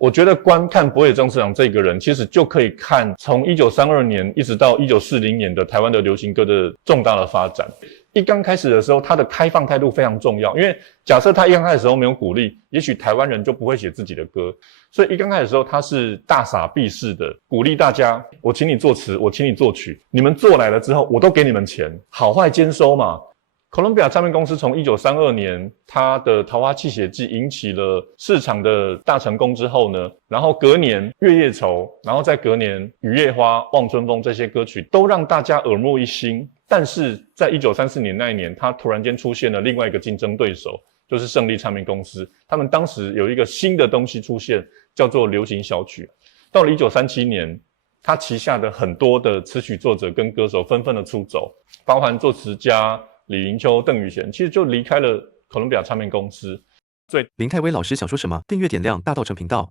我觉得观看柏野正次郎这个人，其实就可以看从1932年一直到1940年的台湾的流行歌的重大的发展。一刚开始的时候，他的开放态度非常重要，因为假设他一刚开始的时候没有鼓励，也许台湾人就不会写自己的歌。所以一刚开始的时候，他是大撒币式的鼓励大家，我请你作词，我请你作曲，你们做来了之后，我都给你们钱，好坏兼收嘛。哥伦比亚唱片公司从1932年它的《桃花泣血记》引起了市场的大成功之后呢，然后隔年《月夜愁》，然后再隔年《雨夜花》《望春风》这些歌曲都让大家耳目一新。但是在1934年那一年，它突然间出现了另外一个竞争对手，就是胜利唱片公司。他们当时有一个新的东西出现，叫做流行小曲。到了1937年，他旗下的很多的词曲作者跟歌手纷纷的出走，包含作词家李林秋、邓雨贤，其实就离开了哥伦比亚唱片公司。林泰威老师想说什么？订阅点亮大稻埕频道。